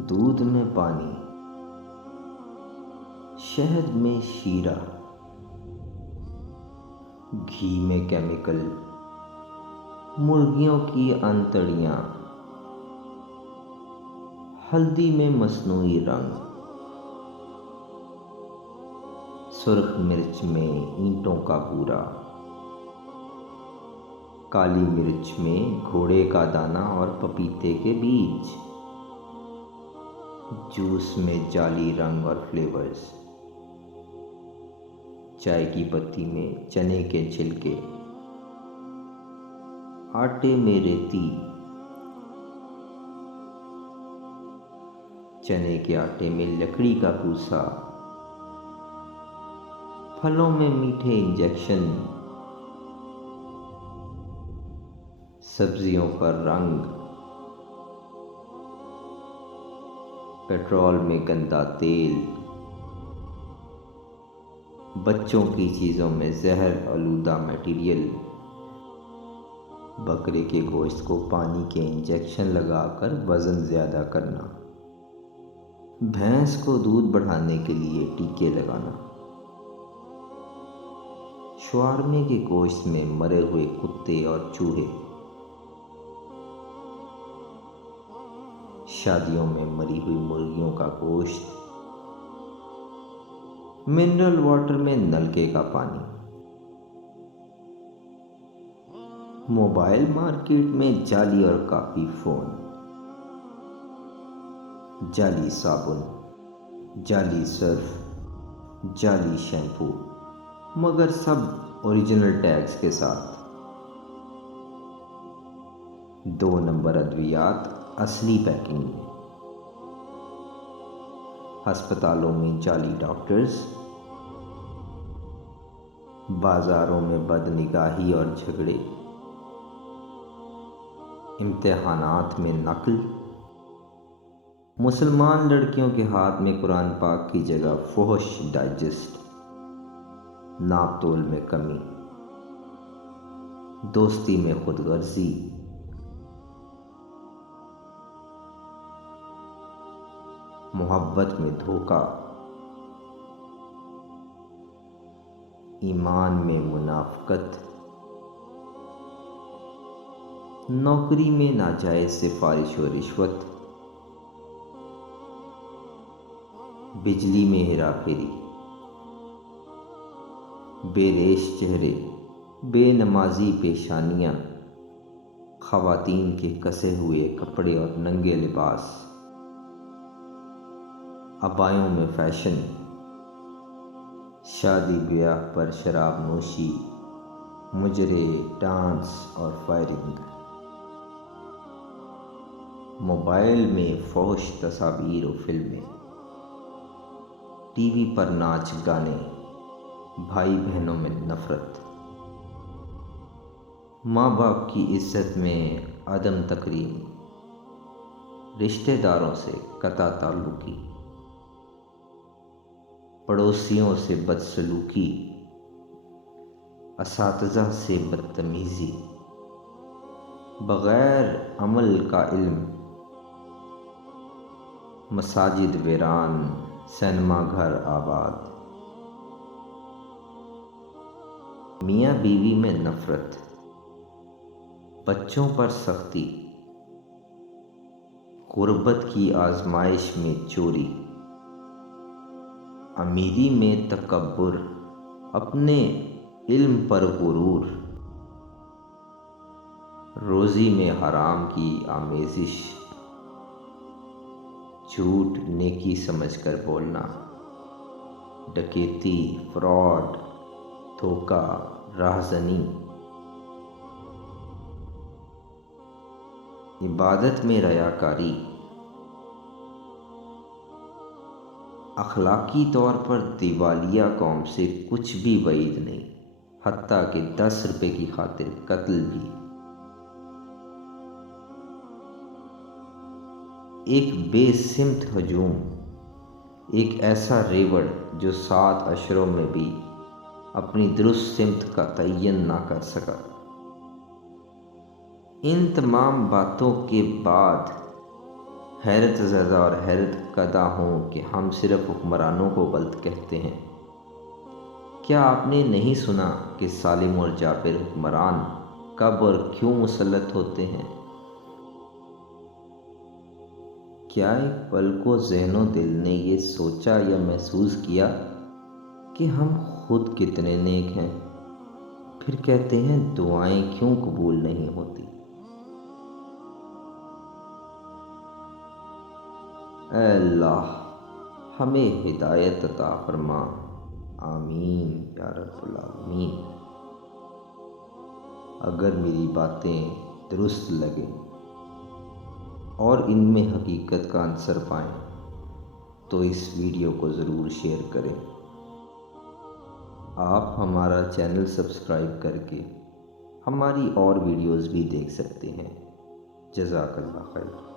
دودھ میں پانی، شہد میں شیرہ، گھی میں کیمیکل، مرغیوں کی انتڑیاں، ہلدی میں مصنوعی رنگ، سرخ مرچ میں اینٹوں کا پورا، کالی مرچ میں گھوڑے کا دانہ اور پپیتے کے بیج، جوس میں جعلی رنگ اور فلیورز، چائے کی پتی میں چنے کے چھلکے، آٹے میں ریتی، چنے کے آٹے میں لکڑی کا کوسا، پھلوں میں میٹھے انجیکشن، سبزیوں پر رنگ، پیٹرول میں گندا تیل، بچوں کی چیزوں میں زہر آلودہ میٹیریل، بکرے کے گوشت کو پانی کے انجیکشن لگا کر وزن زیادہ کرنا، بھینس کو دودھ بڑھانے کے لیے ٹیکے لگانا، شوارمے کے گوشت میں مرے ہوئے کتے اور چوہے، شادیوں میں مری ہوئی مرغیوں کا گوشت، منرل واٹر میں نلکے کا پانی، موبائل مارکیٹ میں جعلی اور کاپی فون، جعلی صابن، جعلی سرف، جعلی شیمپو، مگر سب اوریجنل ٹیگز کے ساتھ، 2 نمبر ادویات اصلی پیکنگ میں، ہسپتالوں میں جعلی ڈاکٹرز، بازاروں میں بد نگاہی اور جھگڑے، امتحانات میں نقل، مسلمان لڑکیوں کے ہاتھ میں قرآن پاک کی جگہ فحش ڈائجسٹ، ناپ تول میں کمی، دوستی میں خود غرضی، محبت میں دھوکہ، ایمان میں منافقت، نوکری میں ناجائز سفارش و رشوت، بجلی میں ہیرا پھیری، بے ریش چہرے، بے نمازی پیشانیاں، خواتین کے کسے ہوئے کپڑے اور ننگے لباس، عبایوں میں فیشن، شادی بیاہ پر شراب نوشی، مجرے، ڈانس اور فائرنگ، موبائل میں فحش تصاویر و فلمیں، ٹی وی پر ناچ گانے، بھائی بہنوں میں نفرت، ماں باپ کی عزت میں عدم تکریم، رشتہ داروں سے قطع تعلقی، پڑوسیوں سے بدسلوکی، اساتذہ سے بدتمیزی، بغیر عمل کا علم، مساجد ویران، سینما گھر آباد، میاں بیوی میں نفرت، بچوں پر سختی، غربت کی آزمائش میں چوری، امیری میں تکبر، اپنے علم پر غرور، روزی میں حرام کی آمیزش، جھوٹ نیکی سمجھ کر بولنا، ڈکیتی، فراڈ، دھوکہ، راہزنی، عبادت میں ریاکاری، اخلاقی طور پر دیوالیہ قوم سے کچھ بھی بعید نہیں، حتیٰ کہ 10 روپے کی خاطر قتل بھی، ایک بے سمت ہجوم، ایک ایسا ریوڑ جو 7 اشروں میں بھی اپنی درست سمت کا تعین نہ کر سکا۔ ان تمام باتوں کے بعد حیرت زدہ اور حیرت کدہ ہوں کہ ہم صرف حکمرانوں کو غلط کہتے ہیں۔ کیا آپ نے نہیں سنا کہ سالم اور جابر حکمران کب اور کیوں مسلط ہوتے ہیں؟ کیا ایک پل کو ذہن و دل نے یہ سوچا یا محسوس کیا کہ ہم خود کتنے نیک ہیں، پھر کہتے ہیں دعائیں کیوں قبول نہیں ہوتی؟ اے اللہ، ہمیں ہدایت عطا فرما، آمین یا رب العالمین۔ اگر میری باتیں درست لگیں اور ان میں حقیقت کا عنصر پائیں تو اس ویڈیو کو ضرور شیئر کریں۔ آپ ہمارا چینل سبسکرائب کر کے ہماری اور ویڈیوز بھی دیکھ سکتے ہیں۔ جزاک اللہ خیر۔